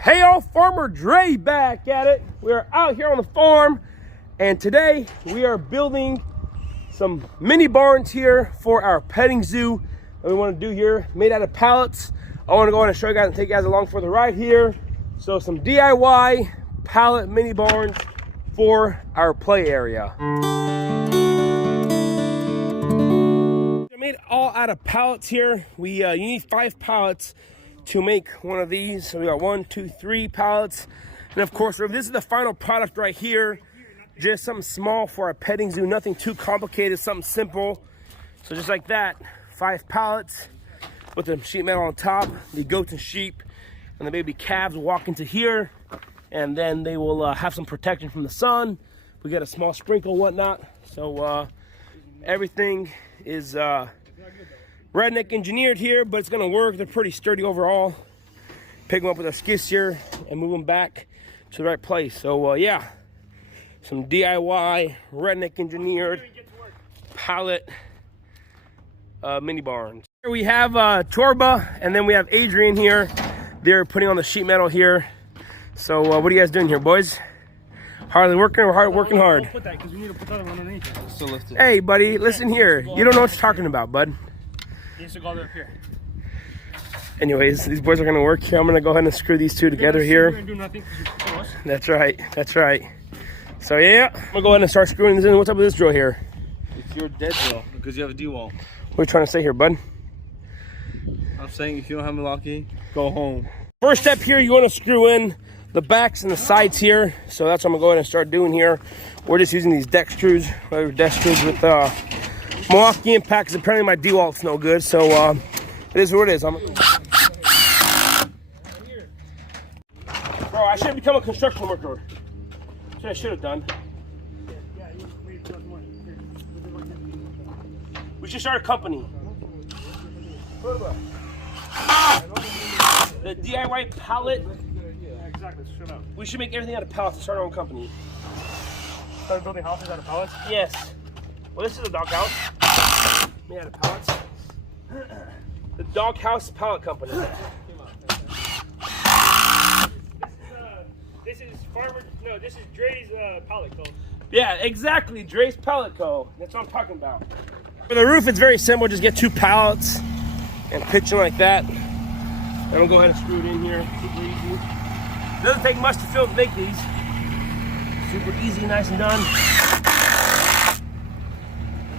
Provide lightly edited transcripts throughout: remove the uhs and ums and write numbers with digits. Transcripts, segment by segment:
Hey y'all, Farmer Dre back at it. We are out here on the farm, and today we are building some mini barns here for our petting zoo that we want to do here, made out of pallets. I want to go ahead and show you guys and take you guys along for the ride here. So some DIY pallet mini barns for our play area. I made it all out of pallets here. You need 5 pallets to make one of these. So we got 1, 2, 3 pallets, and of course this is the final product right here. Just something small for our petting zoo, nothing too complicated, something simple. So just like that, 5 pallets with the sheet metal on top. The goats and sheep and the baby calves will walk into here, and then they will have some protection from the sun. We got a small sprinkle and whatnot. So everything is redneck engineered here, but it's gonna work. They're pretty sturdy overall. Pick them up with a skid steer and move them back to the right place. So yeah, some DIY redneck engineered pallet mini barns. Here we have Torba, and then we have Adrian here. They're putting on the sheet metal here. So what are you guys doing here, boys? Hardly working or working hard? Don't put that, because we need to put that one underneath it. Still lift it. Hey buddy, listen here. You don't know what you're talking about, bud. He needs to go up here. Anyways, these boys are gonna work here. I'm gonna go ahead and screw these two together here. And do nothing. That's right, that's right. So yeah, I'm gonna go ahead and start screwing this in. What's up with this drill here? It's your dead drill, because you have a D-wall. What are you trying to say here, bud? I'm saying if you don't have a lock key, go home. First step here, you wanna screw in the backs and the sides here. So that's what I'm gonna go ahead and start doing here. We're just using these deck screws, with Milwaukee Impact, because apparently my D-wall's no good. So it is what it is. Bro, I should have become a construction worker. That's what I should have done. We should start a company. The DIY pallet. Exactly, shut up. We should make everything out of pallets to start our own company. Start building houses out of pallets? Yes. Well, this is a dog house made out of pallets. The Dog House Pallet Company. This is Dre's pallet co. Yeah, exactly. Dre's Pallet Co. That's what I'm talking about. For the roof, it's very simple. Just get 2 pallets and pitch them like that. And we'll go ahead and screw it in here. Super easy. It doesn't take much to make these. Super easy, nice and done.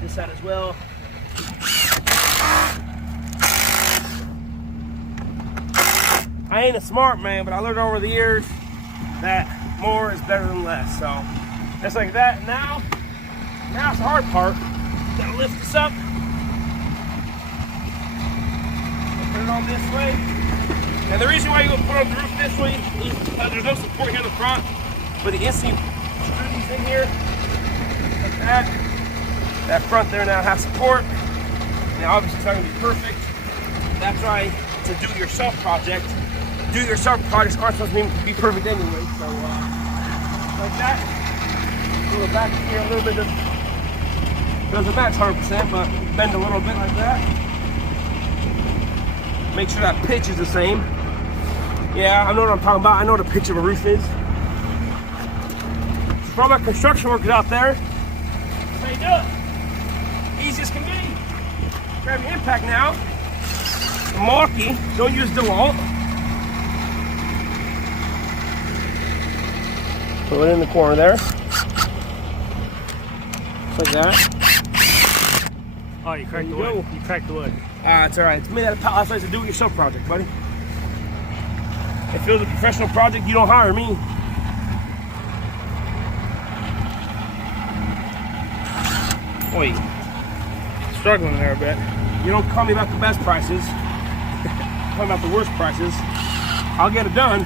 This side as well. I ain't a smart man, but I learned over the years that more is better than less. So just like that. Now it's the hard part. Gotta lift this up. Put it on this way. And the reason why you would put on the roof this way is because there's no support here in the front. But the instant you screw these in here, like that front there now has support. Now obviously it's not gonna be perfect. That's why it's a do-it-yourself project. Do-it-yourself projects aren't supposed to be perfect anyway. So like that. A little back here, a little bit doesn't match 100%, but bend a little bit like that. Make sure that pitch is the same. Yeah, I know what I'm talking about. I know what the pitch of a roof is. For all my construction workers out there, that's how you do it. Easy as can be. Grab your impact now. Milwaukee, don't use DeWalt. Put it in the corner there. Just like that. Oh, you cracked the wood. You cracked the wood. It's alright. It's made out of pallets. It's a do-it-yourself project, buddy. If it was a professional project, you don't hire me. Wait. Struggling there a bit. You don't call me about the best prices. Call me about the worst prices. I'll get it done.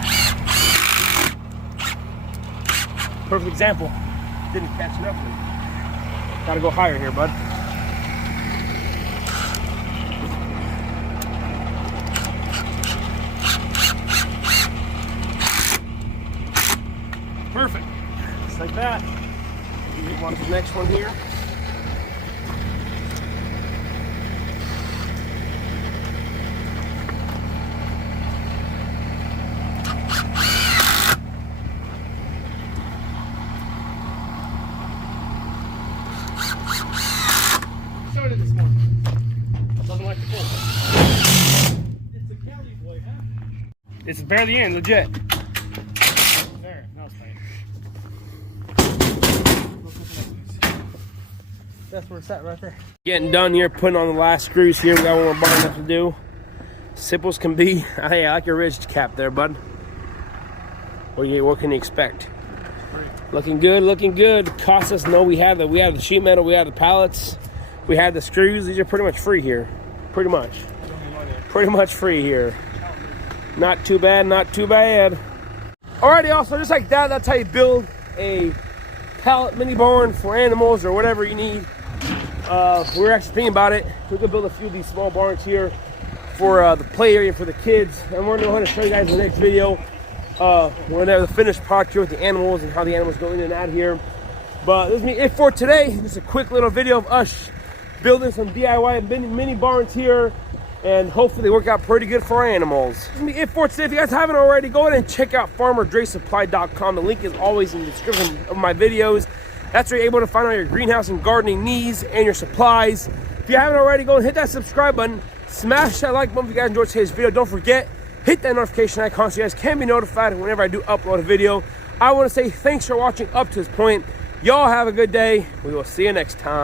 Perfect example. Didn't catch it up with me. Gotta go higher here, bud. Perfect. Just like that. Move on to the next one here. It's barely in, legit. There, now it's tight. That's where it's at right there. Getting done here, putting on the last screws here. We got one more bar left to do. Simple as can be. Hey, I like your ridge cap there, bud. What can you expect? Looking good, looking good. Cost us no. We had the sheet metal, we had the pallets, we had the screws. These are pretty much free here. Pretty much free here. Not too bad, not too bad. Alrighty, also just like that, that's how you build a pallet mini barn for animals or whatever you need. We're actually thinking about it. We could build a few of these small barns here for the play area for the kids. And we're going to go ahead and show you guys in the next video when they have the finished product here with the animals and how the animals go in and out here. But this is it for today. Just a quick little video of us building some DIY mini barns here, and hopefully they work out pretty good for our animals. This is it for today. If you guys haven't already, go ahead and check out FarmerDreSupply.com. The link is always in the description of my videos. That's where you're able to find all your greenhouse and gardening needs and your supplies. If you haven't already, go and hit that subscribe button. Smash that like button if you guys enjoyed today's video. Don't forget, hit that notification icon so you guys can be notified whenever I do upload a video. I want to say thanks for watching up to this point. Y'all have a good day. We will see you next time.